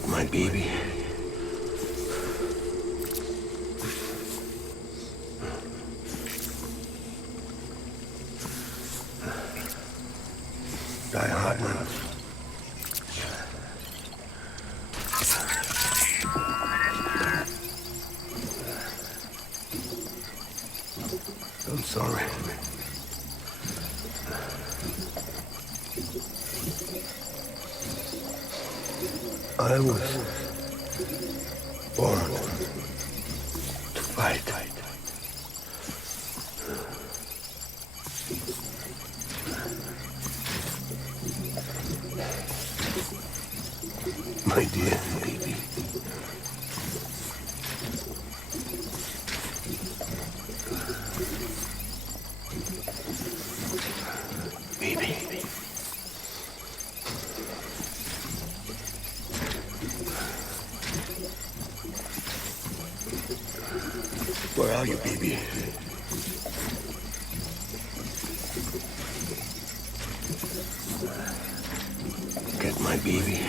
Get my baby. Die Hartman. I'm sorry. I was born to fight. My dear baby. Baby. Where are you, baby? Get my baby.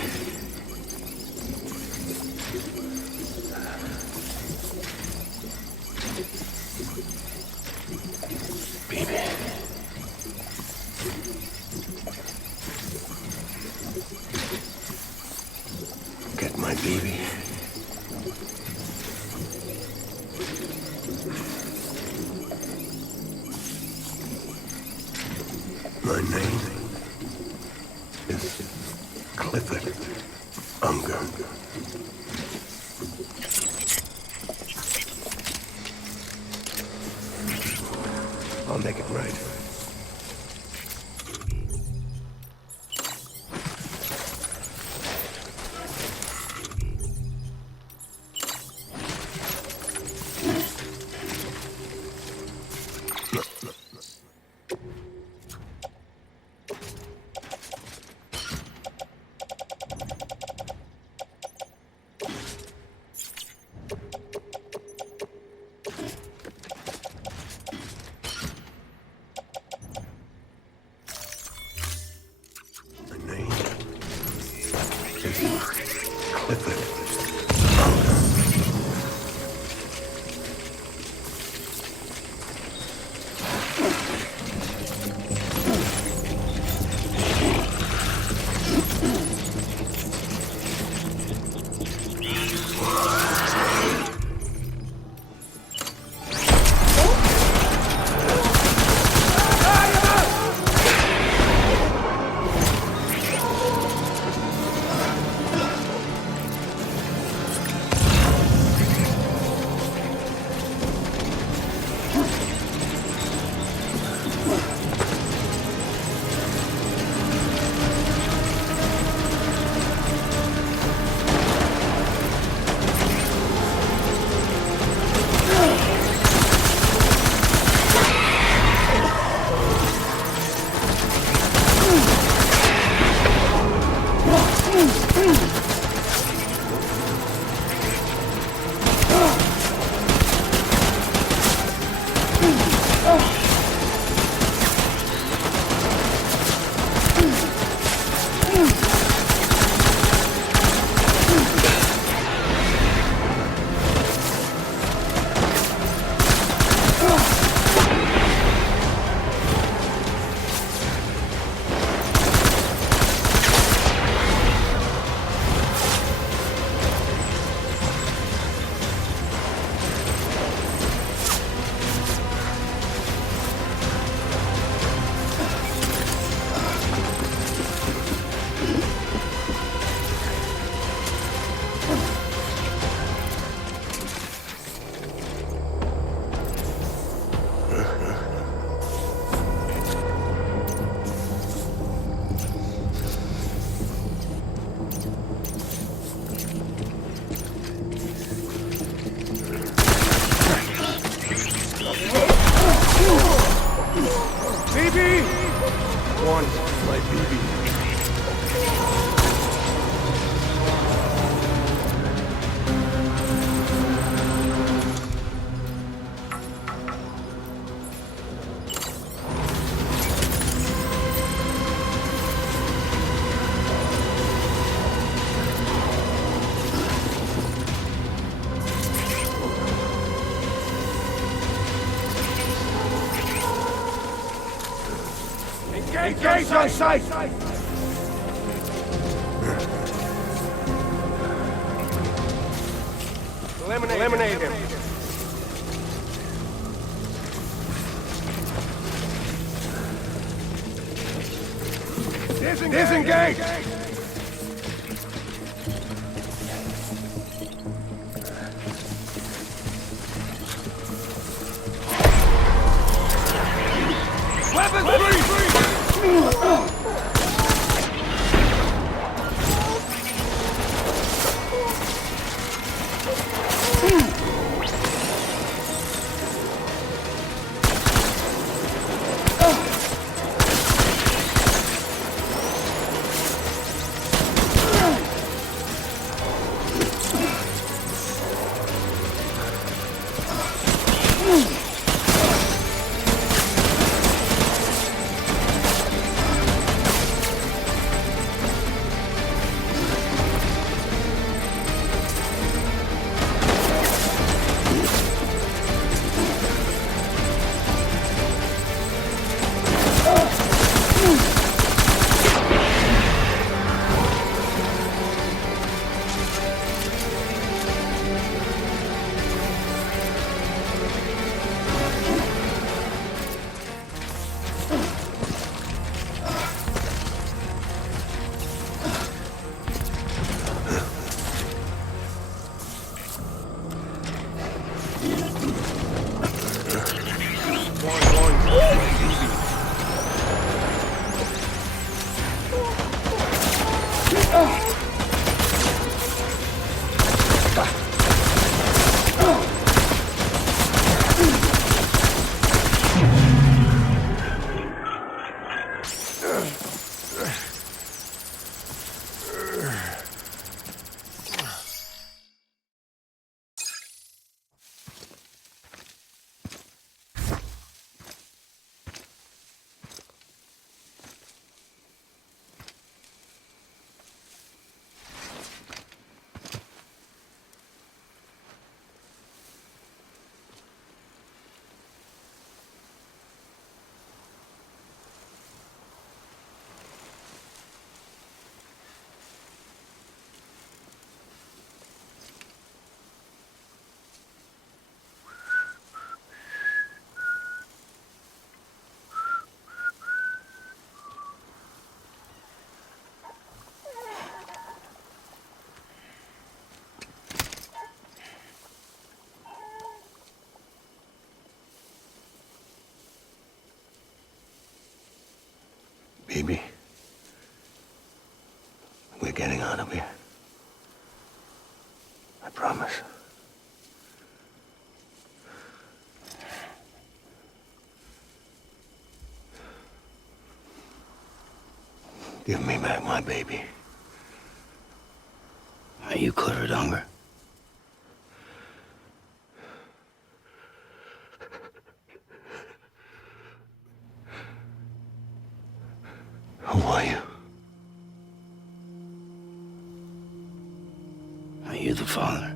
Baby. Get my baby. My name is Clifford Unger. I'll make it right. Want my baby. Engage on sight! Eliminate him. Disengage! Weapons free! Baby, we're getting out of here. I promise. Give me back my baby. Are you clear of hunger? Who are you? Are you the father?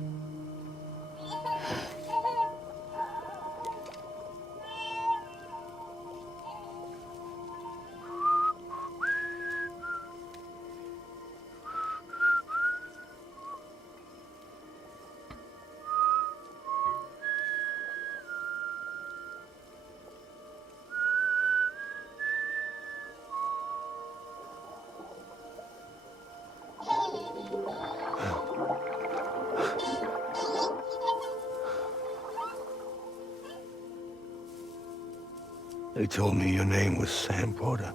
They told me your name was Sam Porter.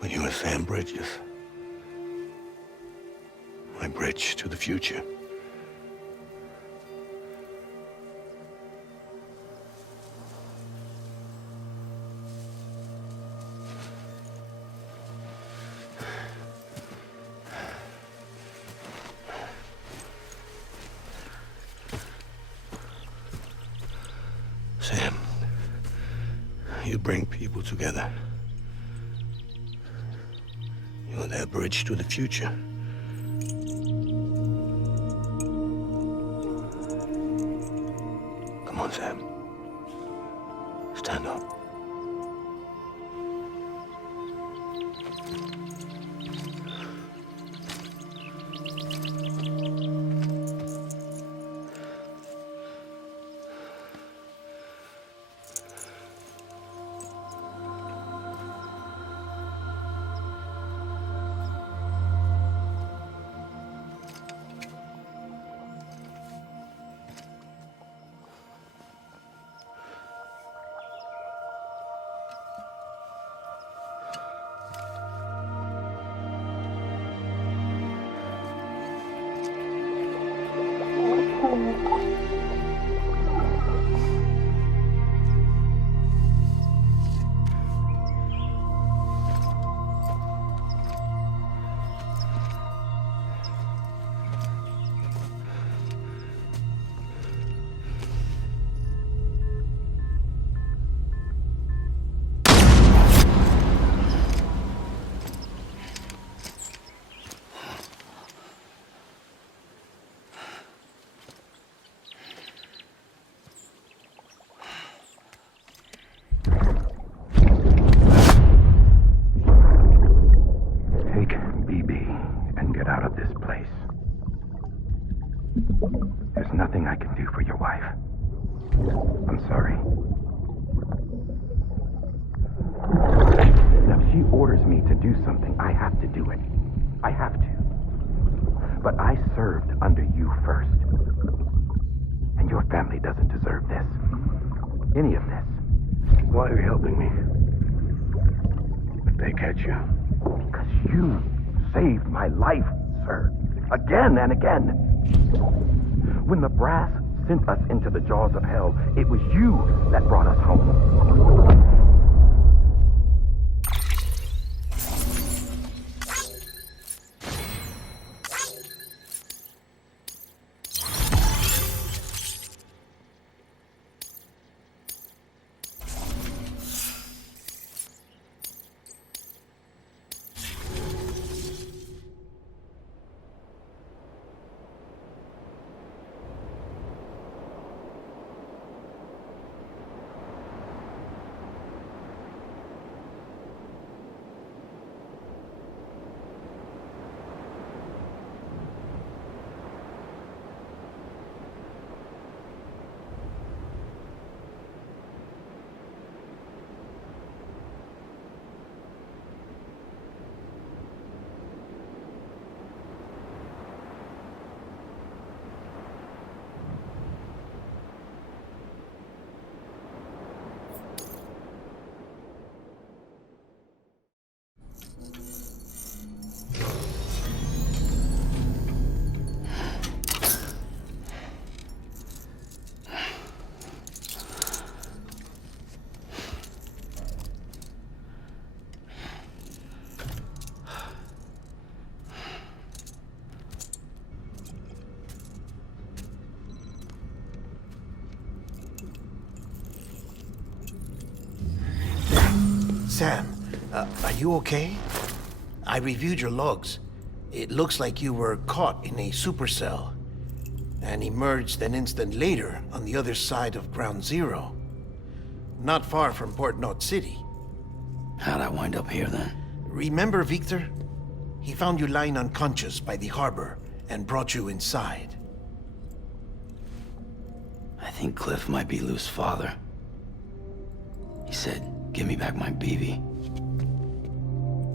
But you were Sam Bridges. My bridge to the future. Sam, you bring people together. You're their bridge to the future. Come on, Sam. Stand up. she orders me to do something, I have to do it. I have to. But I served under you first. And your family doesn't deserve this. Any of this. Why are you helping me? If they catch you. Because you saved my life, sir. Again and again. When the brass sent us into the jaws of hell, it was you that brought us home. Sam, are you okay? I reviewed your logs. It looks like you were caught in a supercell and emerged an instant later on the other side of Ground Zero. Not far from Port Knot City. How'd I wind up here then? Remember Victor? He found you lying unconscious by the harbor and brought you inside. I think Cliff might be Lou's father. He said, "Give me back my BB."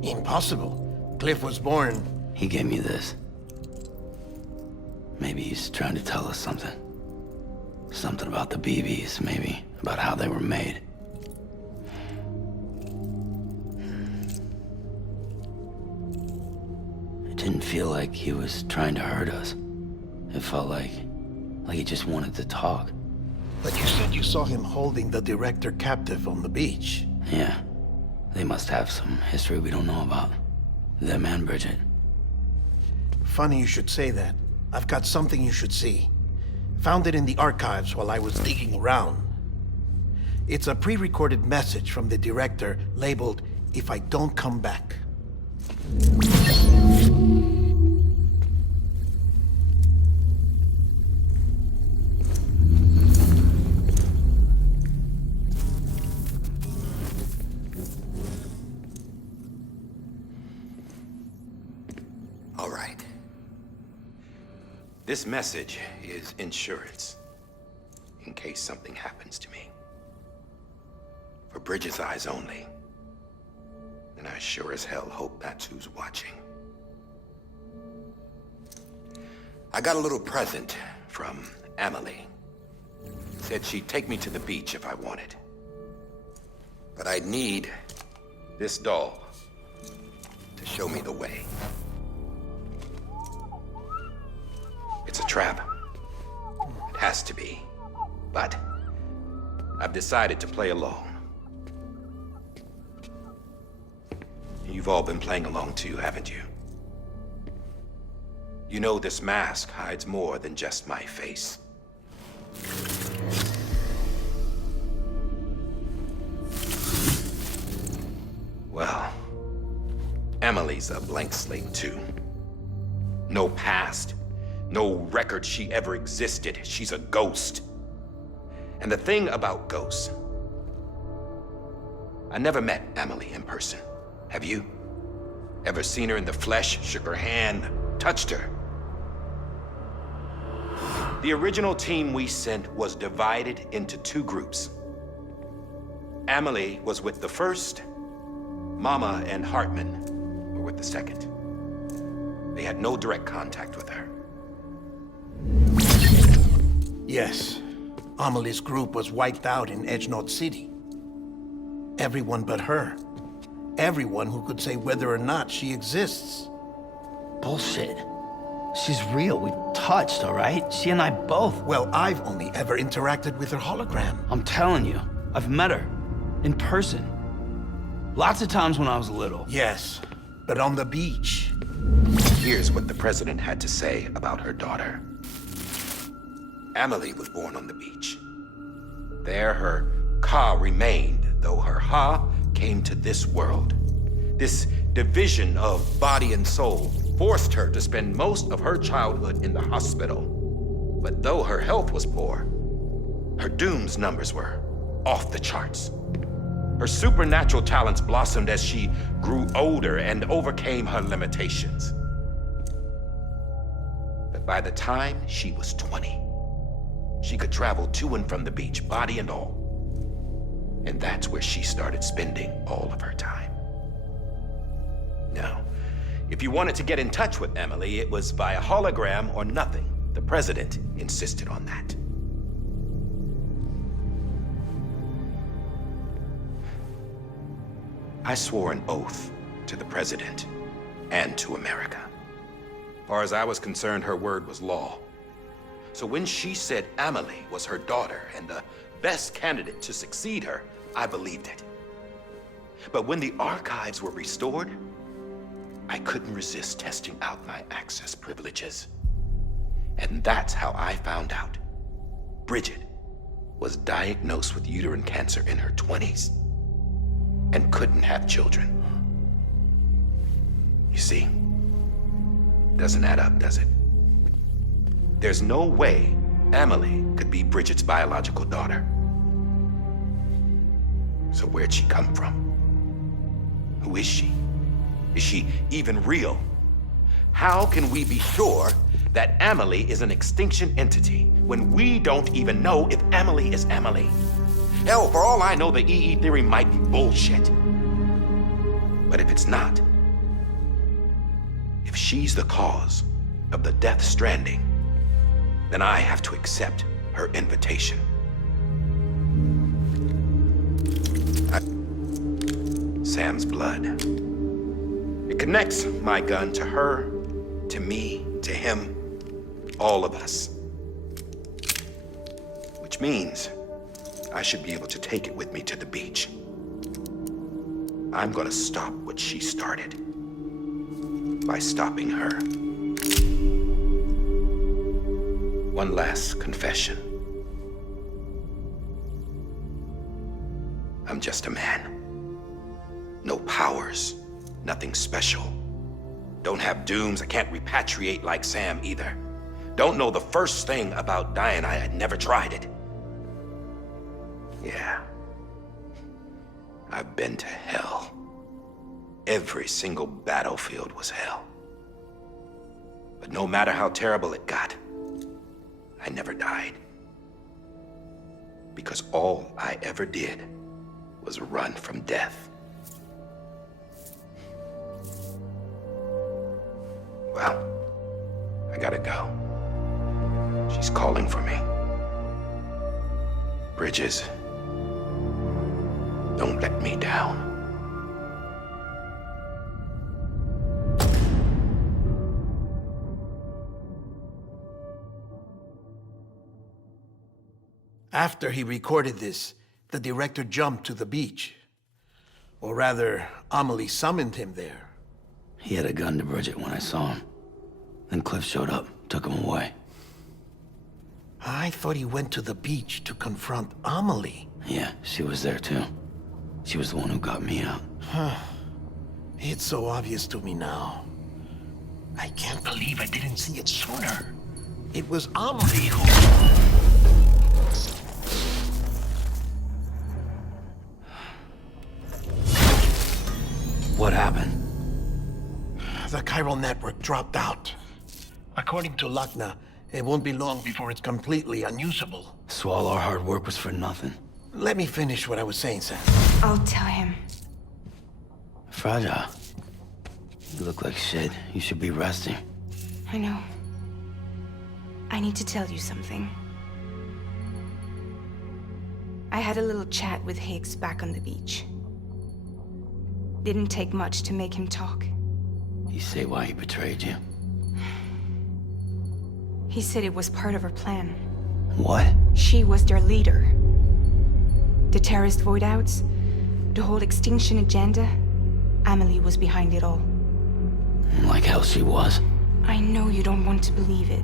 Impossible. Cliff was born... He gave me this. Maybe he's trying to tell us something. Something about the BBs, maybe. About how they were made. It didn't feel like he was trying to hurt us. It felt like he just wanted to talk. But you said you saw him holding the director captive on the beach. Yeah. They must have some history we don't know about. Them and Bridget. Funny you should say that. I've got something you should see. Found it in the archives while I was digging around. It's a pre-recorded message from the director labeled, "If I don't come back." All right. This message is insurance, in case something happens to me. For Bridget's eyes only. And I sure as hell hope that's who's watching. I got a little present from Emily. Said she'd take me to the beach if I wanted. But I'd need this doll to show me the way. It's a trap. It has to be. But I've decided to play along. You've all been playing along too, haven't you? You know this mask hides more than just my face. Well, Emily's a blank slate too. No past. No record she ever existed. She's a ghost. And the thing about ghosts, I never met Emily in person. Have you? Ever seen her in the flesh, shook her hand, touched her? The original team we sent was divided into two groups. Emily was with the first, Mama and Hartman were with the second. They had no direct contact with her. Yes. Amelie's group was wiped out in Edgenorth City. Everyone but her. Everyone who could say whether or not she exists. Bullshit. She's real. We've touched, all right? She and I both. Well, I've only ever interacted with her hologram. I'm telling you, I've met her. In person. Lots of times when I was little. Yes, but on the beach. Here's what the president had to say about her daughter. Amelie was born on the beach. There her Ka remained, though her Ha came to this world. This division of body and soul forced her to spend most of her childhood in the hospital. But though her health was poor, her Doom's numbers were off the charts. Her supernatural talents blossomed as she grew older and overcame her limitations. But by the time she was 20, she could travel to and from the beach, body and all. And that's where she started spending all of her time. Now, if you wanted to get in touch with Emily, it was via hologram or nothing. The president insisted on that. I swore an oath to the president and to America. As far as I was concerned, her word was law. So when she said Amelie was her daughter and the best candidate to succeed her, I believed it. But when the archives were restored, I couldn't resist testing out my access privileges. And that's how I found out Bridget was diagnosed with uterine cancer in her 20s and couldn't have children. You see, doesn't add up, does it? There's no way Amelie could be Bridget's biological daughter. So where'd she come from? Who is she? Is she even real? How can we be sure that Amelie is an extinction entity when we don't even know if Amelie is Amelie? Hell, for all I know, the EE theory might be bullshit. But if it's not, if she's the cause of the death stranding, then I have to accept her invitation. Sam's blood. It connects my gun to her, to me, to him, all of us. Which means I should be able to take it with me to the beach. I'm gonna stop what she started by stopping her. One last confession. I'm just a man. No powers, nothing special. Don't have dooms, I can't repatriate like Sam either. Don't know the first thing about dying, I had never tried it. Yeah. I've been to hell. Every single battlefield was hell. But no matter how terrible it got, I never died. Because all I ever did was run from death. Well, I gotta go. She's calling for me. Bridges, don't let me down. After he recorded this, the director jumped to the beach. Or rather, Amelie summoned him there. He had a gun to Bridget when I saw him. Then Cliff showed up, took him away. I thought he went to the beach to confront Amelie. Yeah, she was there too. She was the one who got me out. It's so obvious to me now. I can't believe I didn't see it sooner. It was Amelie who... What happened? The chiral network dropped out. According to Lakna, it won't be long before it's completely unusable. So all our hard work was for nothing. Let me finish what I was saying, Sam. I'll tell him. fragile. You look like shit. You should be resting. I know. I need to tell you something. I had a little chat with Higgs back on the beach. Didn't take much to make him talk. You say why he betrayed you? He said it was part of her plan. What? She was their leader. The terrorist void-outs, the whole extinction agenda, Amelie was behind it all. Like hell she was. I know you don't want to believe it,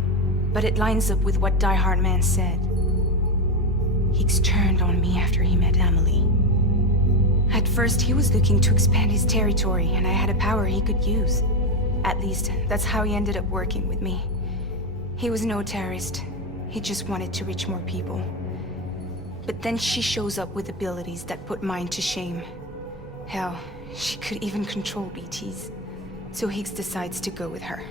but it lines up with what Die Hard Man said. Higgs turned on me after he met Amelie. At first, he was looking to expand his territory, and I had a power he could use. At least, that's how he ended up working with me. He was no terrorist. He just wanted to reach more people. But then she shows up with abilities that put mine to shame. Hell, she could even control BTs. So Higgs decides to go with her.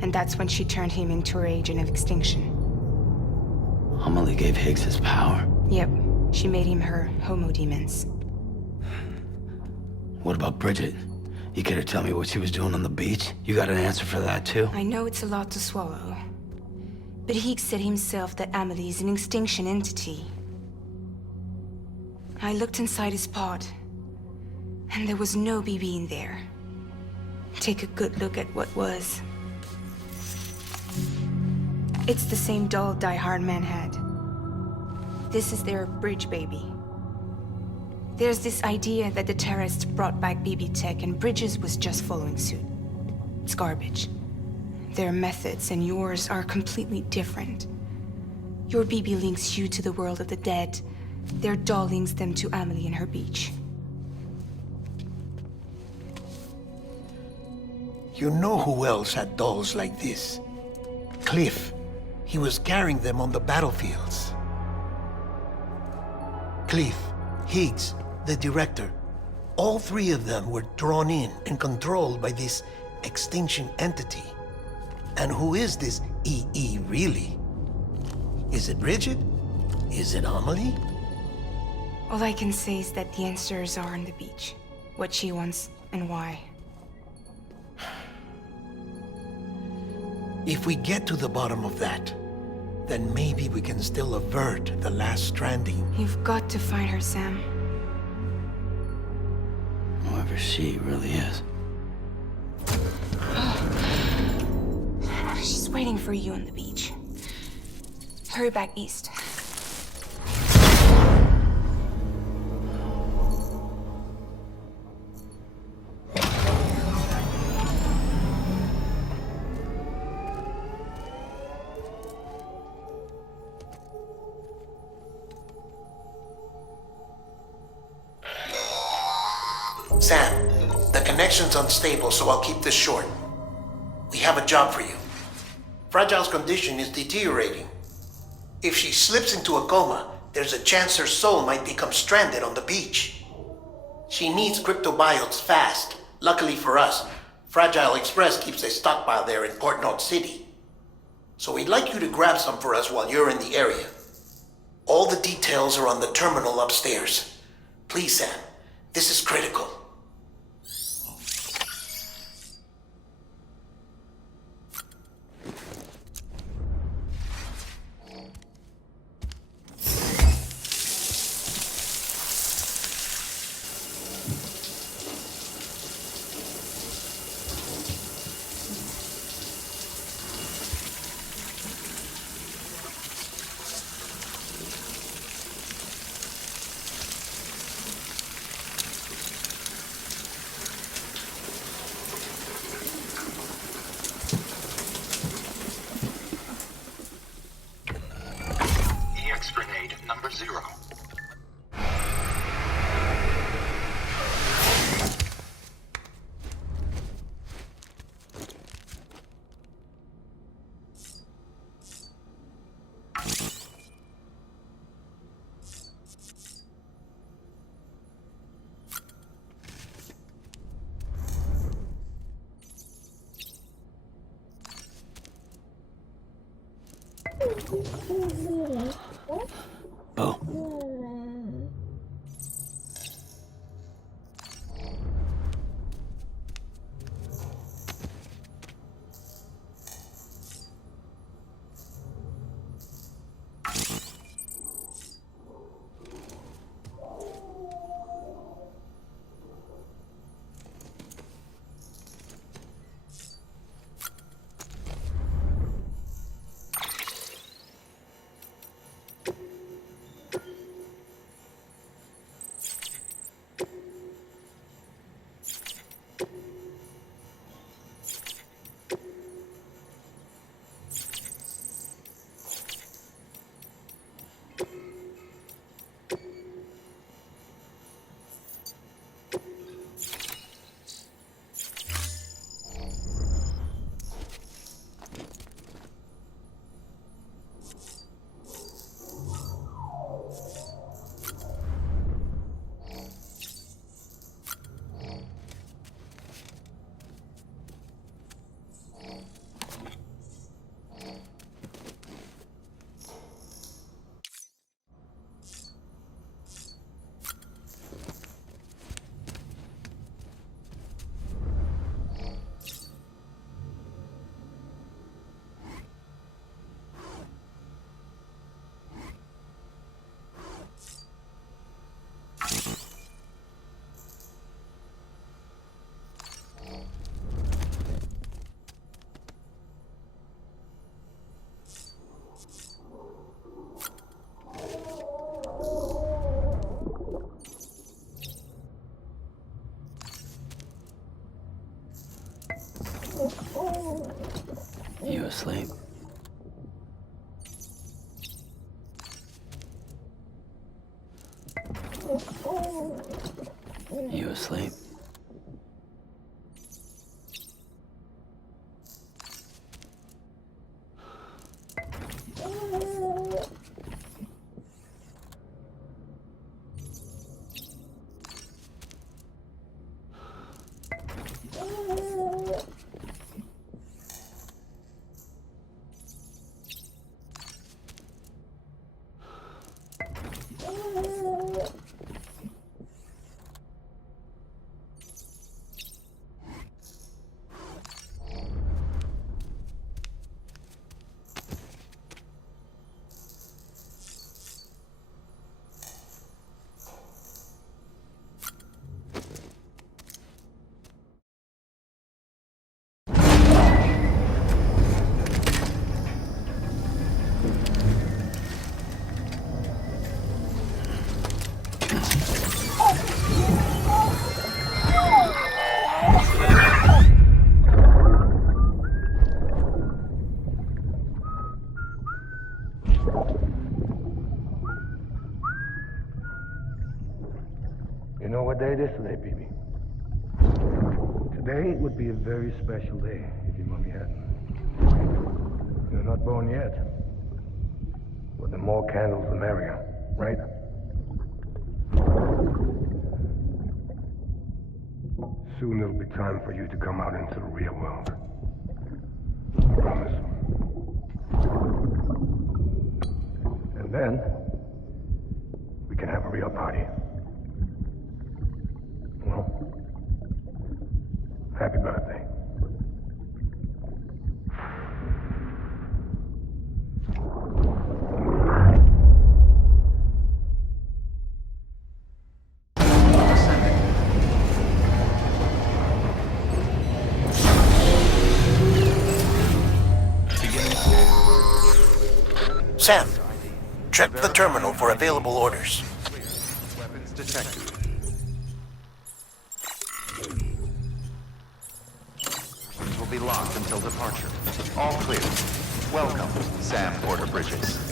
And that's when she turned him into her agent of extinction. Amelie gave Higgs his power. Yep, she made him her homo demons. What about Bridget? You care to tell me what she was doing on the beach? You got an answer for that too? I know it's a lot to swallow. But Higgs said himself that Amelie is an extinction entity. I looked inside his pod, and there was no BB in there. Take a good look at what was. It's the same doll Die Hard Man had. This is their bridge baby. There's this idea that the terrorists brought back BB tech and Bridges was just following suit. It's garbage. Their methods and yours are completely different. Your BB links you to the world of the dead. Their doll links them to Amelie and her beach. You know who else had dolls like this? Cliff. He was carrying them on the battlefields. Cliff, Higgs, the director. All three of them were drawn in and controlled by this extinction entity. And who is this EE really? Is it Bridget? Is it Amelie? All I can say is that the answers are on the beach. What she wants and why. If we get to the bottom of that, then maybe we can still avert the last stranding. You've got to find her, Sam. Whoever she really is. She's waiting for you on the beach. Hurry back east. Sam, the connection's unstable, so I'll keep this short. We have a job for you. Fragile's condition is deteriorating. If she slips into a coma, there's a chance her soul might become stranded on the beach. She needs cryptobiotes fast. Luckily for us, Fragile Express keeps a stockpile there in Port North City. So we'd like you to grab some for us while you're in the area. All the details are on the terminal upstairs. Please, Sam, this is critical. Grenade number 0. Bo. You asleep? You asleep? You know what day it is today, BB? Today would be a very special day if your mommy hadn't. You're not born yet. But the more candles, the merrier, right? Soon it'll be time for you to come out into the real world. I promise. And then, we can have a real party. Well, happy birthday. Sam, check the terminal for available orders. Weapons detected. Will be locked until departure. All clear. Welcome, Sam Porter Bridges.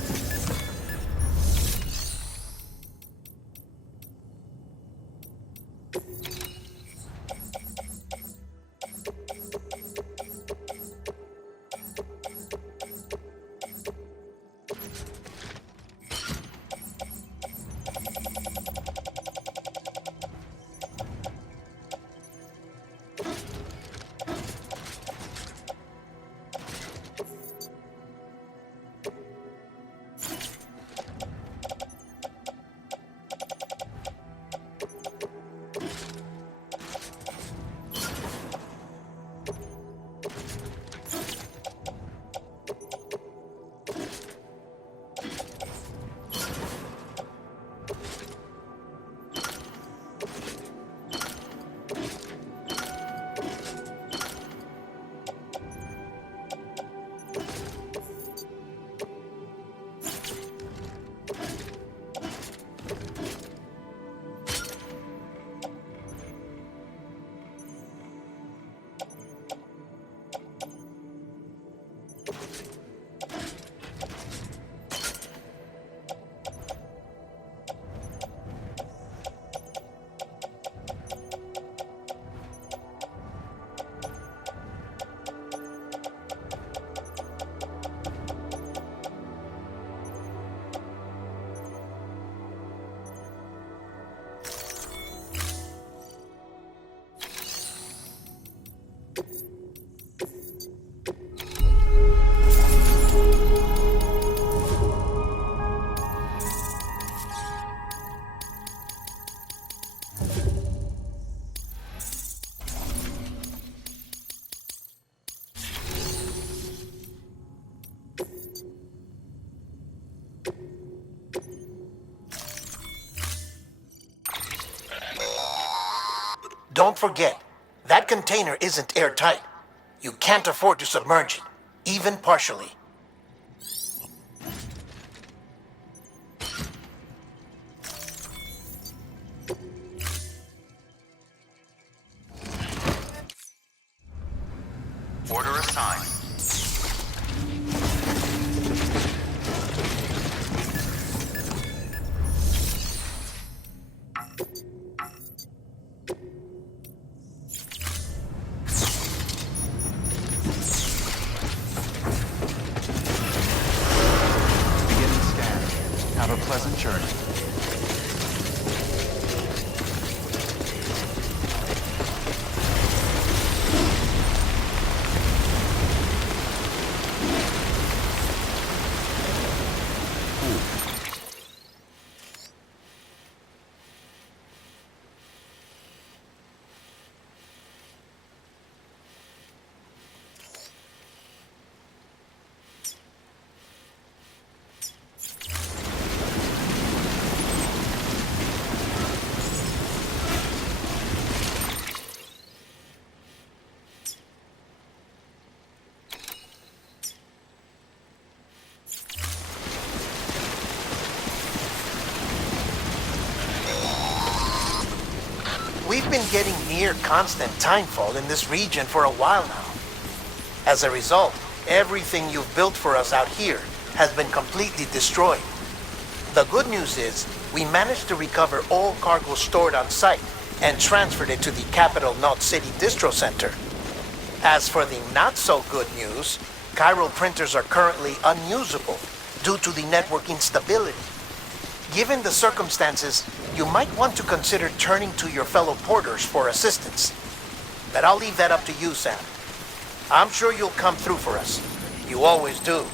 Don't forget, that container isn't airtight. You can't afford to submerge it, even partially. Order assigned. journey. We've been getting near constant timefall in this region for a while now. As a result, everything you've built for us out here has been completely destroyed. The good news is, we managed to recover all cargo stored on site and transferred it to the Capital Knot City Distro Center. As for the not-so-good news, chiral printers are currently unusable due to the network instability. Given the circumstances, you might want to consider turning to your fellow porters for assistance. But I'll leave that up to you, Sam. I'm sure you'll come through for us. You always do.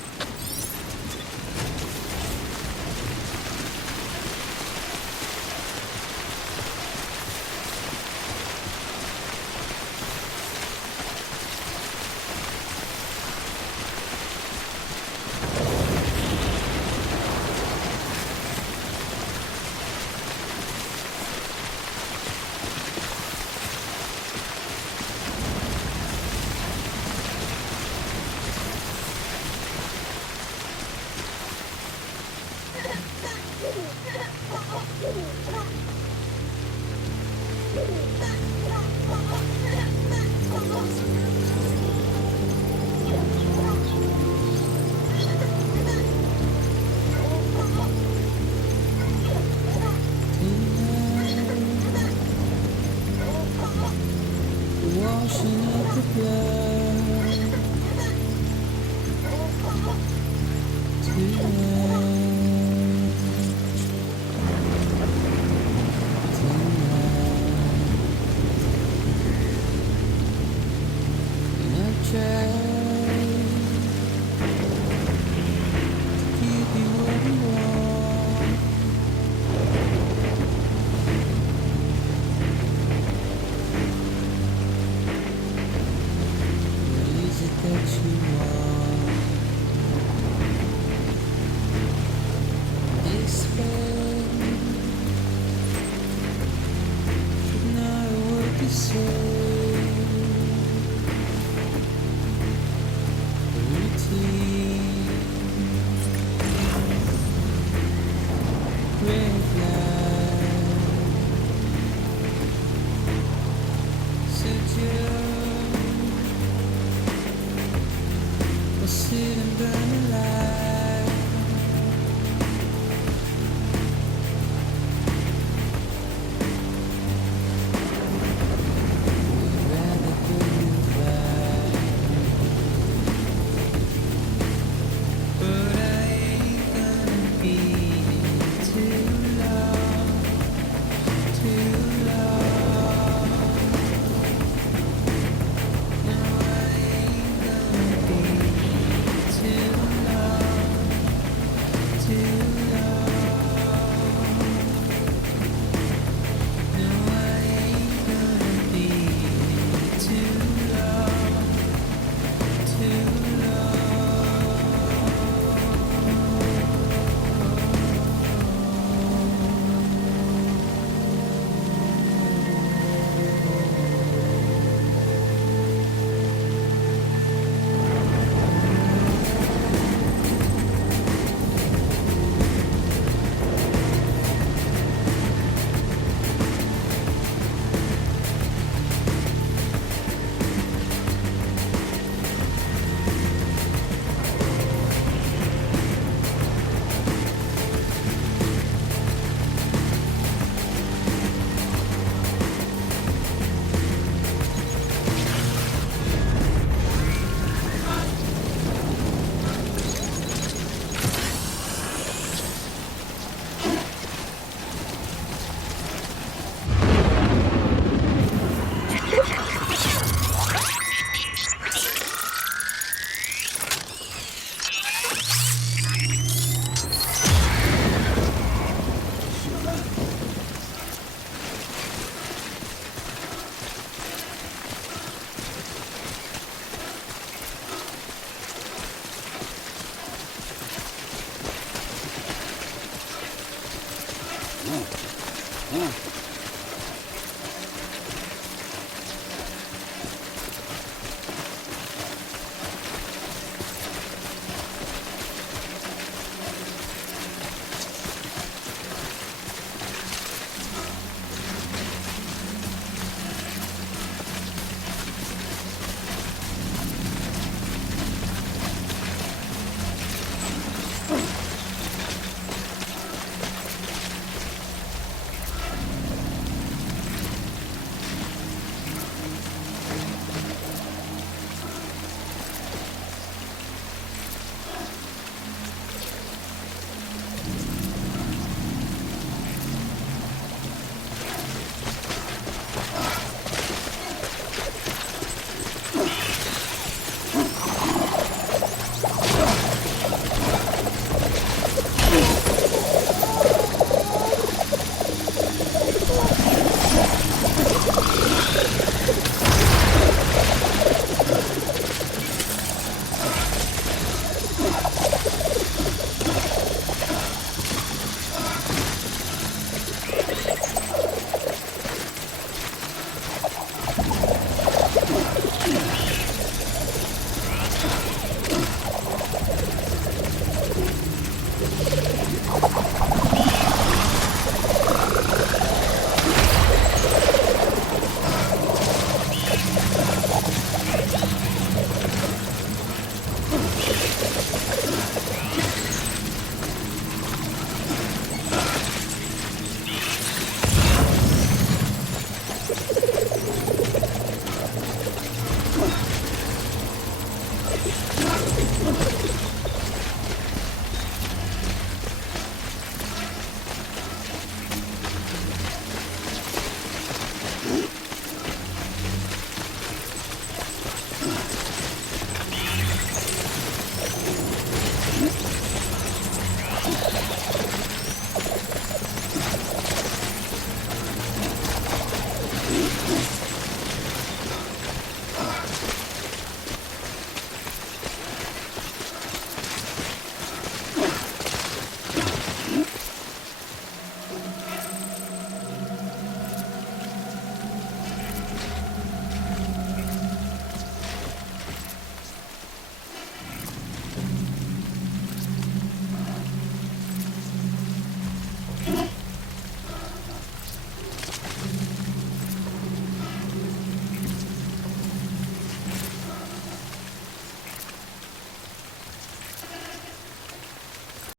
Contemplation.